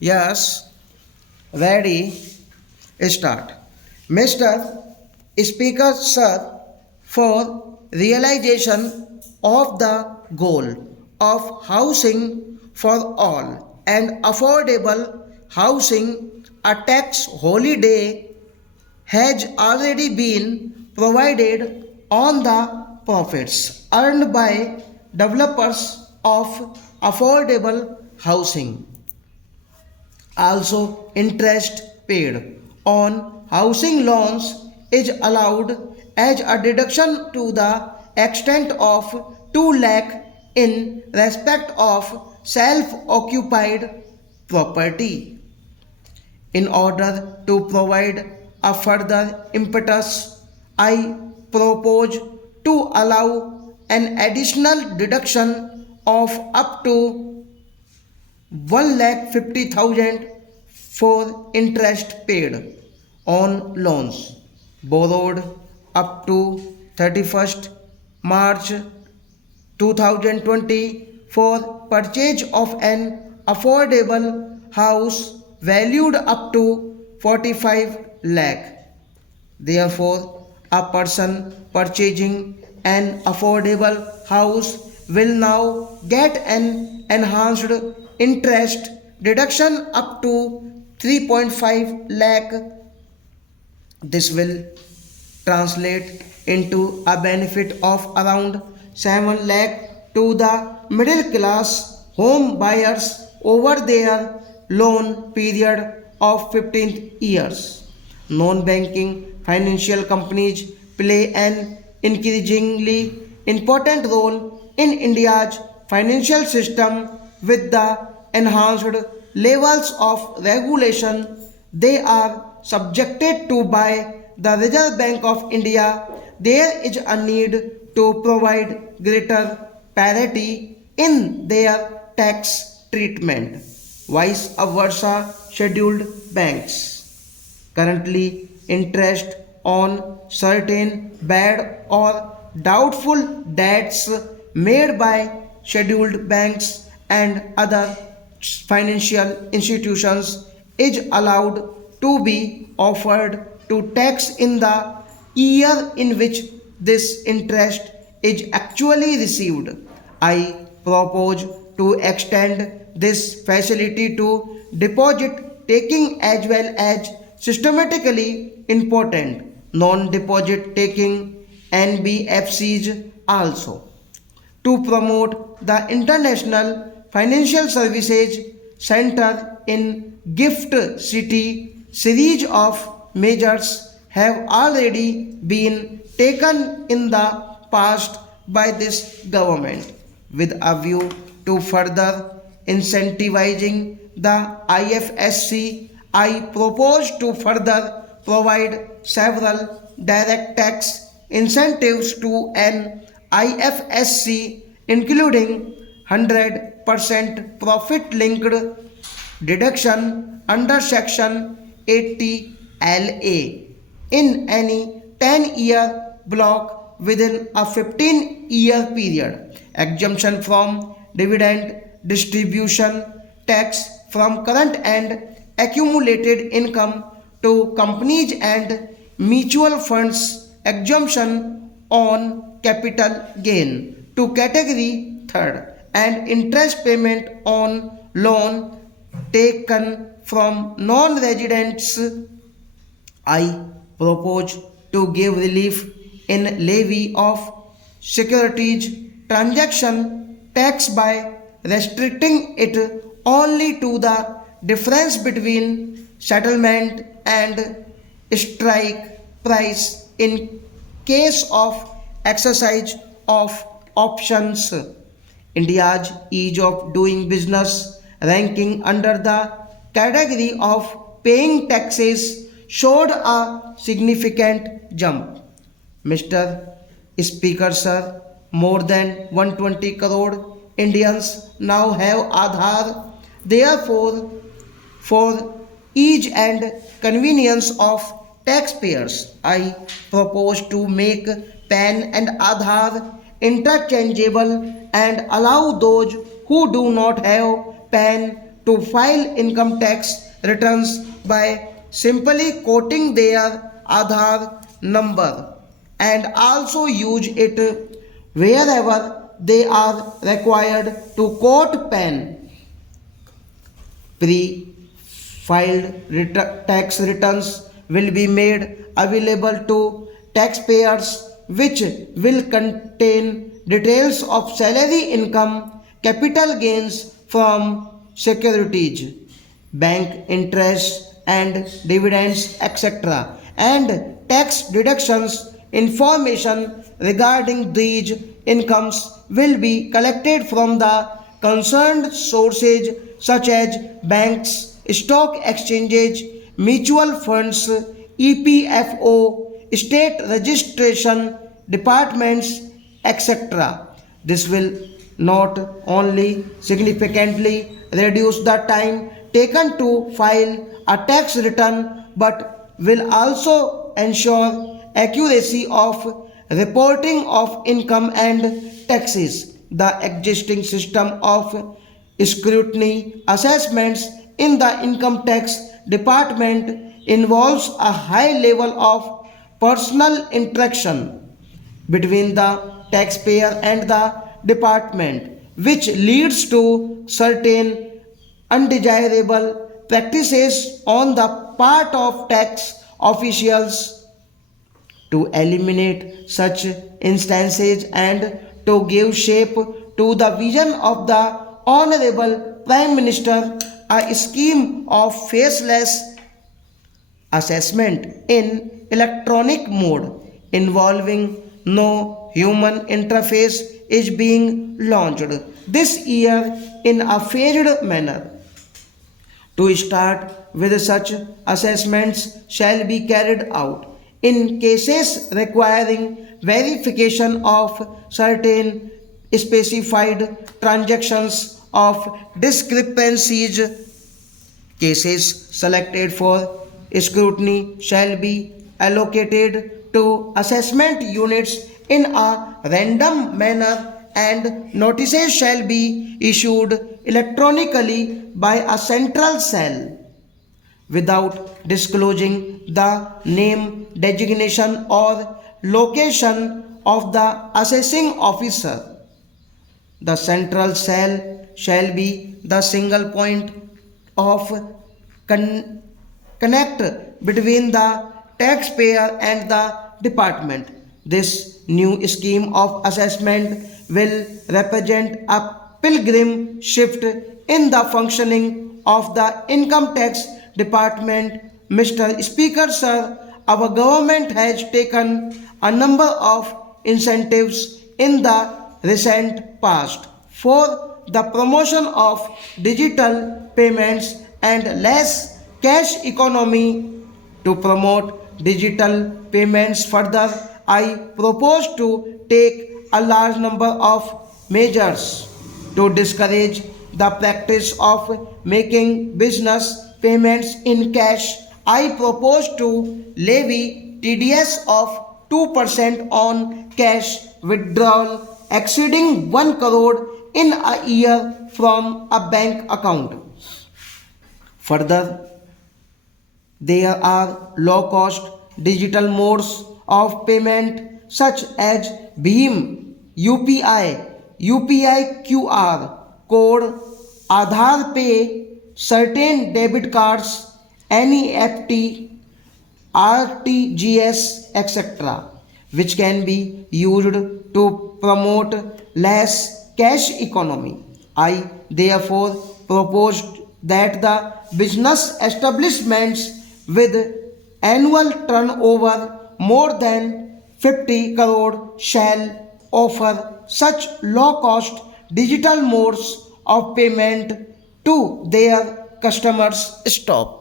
Yes, ready, start. Mr. Speaker, sir, for realization of the goal of housing for all and affordable housing, a tax holiday has already been provided on the profits earned by developers of affordable housing. Also, interest paid on housing loans is allowed as a deduction to the extent of 2 lakh in respect of self occupied property. In order to provide a further impetus, I propose to allow an additional deduction of up to 1,50,000 for interest paid on loans borrowed up to 31st March 2020 for purchase of an affordable house valued up to 45 lakh. Therefore, a person purchasing an affordable house will now get an enhanced interest deduction up to 3.5 lakh. This will translate into a benefit of around 7 lakh to the middle class home buyers over their loan period of 15 years. Non-banking financial companies play an increasingly important role in India's financial system with the enhanced levels of regulation they are subjected to by the Reserve Bank of India. There is a need to provide greater parity in their tax treatment. Vice versa, scheduled banks currently interest on certain bad or doubtful debts made by scheduled banks and other financial institutions is allowed to be offered to tax in the year in which this interest is actually received. I propose to extend this facility to deposit taking as well as systematically important non-deposit taking NBFCs also. To promote the International Financial Services Center in Gift City, series of measures have already been taken in the past by this government with a view to further incentivizing the IFSC. I propose to further provide several direct tax incentives to an IFSC, including 100% profit linked deduction under Section 80 LA in any 10-year block within a 15-year period, exemption from dividend distribution tax from current and accumulated income to companies and mutual funds, exemption on capital gain to category third, and interest payment on loan taken from non-residents. I propose to give relief in levy of securities transaction tax by restricting it only to the difference between settlement and strike price in case of exercise of options. India's ease of doing business ranking under the category of paying taxes showed a significant jump. Mr. Speaker, sir, more than 120 crore Indians now have Aadhaar. Therefore, for ease and convenience of taxpayers, I propose to make PAN and Aadhaar interchangeable and allow those who do not have PAN to file income tax returns by simply quoting their Aadhaar number and also use it wherever they are required to quote PAN. Pre-filed tax returns will be made available to taxpayers, which will contain details of salary income, capital gains from securities, bank interest and dividends, etc., and tax deductions. Information regarding these incomes will be collected from the concerned sources such as banks, stock exchanges, mutual funds, EPFO, state registration departments, etc. This will not only significantly reduce the time taken to file a tax return but will also ensure accuracy of reporting of income and taxes. The existing system of scrutiny assessments in the income tax department involves a high level of personal interaction between the taxpayer and the department, which leads to certain undesirable practices on the part of tax officials. To eliminate such instances and to give shape to the vision of the Honorable Prime Minister, a scheme of faceless assessment in electronic mode involving no human interface is being launched this year in a phased manner. To start with, such assessments shall be carried out in cases requiring verification of certain specified transactions of discrepancies. Cases selected for scrutiny shall be allocated to assessment units in a random manner and notices shall be issued electronically by a central cell without disclosing the name, designation, or location of the assessing officer. The central cell shall be the single point of connect between the taxpayer and the department. This new scheme of assessment will represent a pilgrim shift in the functioning of the income tax department. Mr. Speaker, sir, our government has taken a number of incentives in the recent past for the promotion of digital payments and less cash economy. To promote digital payments further, I propose to take a large number of measures to discourage the practice of making business payments in cash. I propose to levy TDS of 2% on cash withdrawal exceeding 1 crore in a year from a bank account. Further, there are low-cost digital modes of payment such as BHIM, UPI QR code, Aadhaar Pay, certain debit cards, NEFT, RTGS, etc., which can be used to promote less cash economy. I therefore proposed that the business establishments with annual turnover more than 50 crore shall offer such low cost digital modes of payment to their customers. Stop.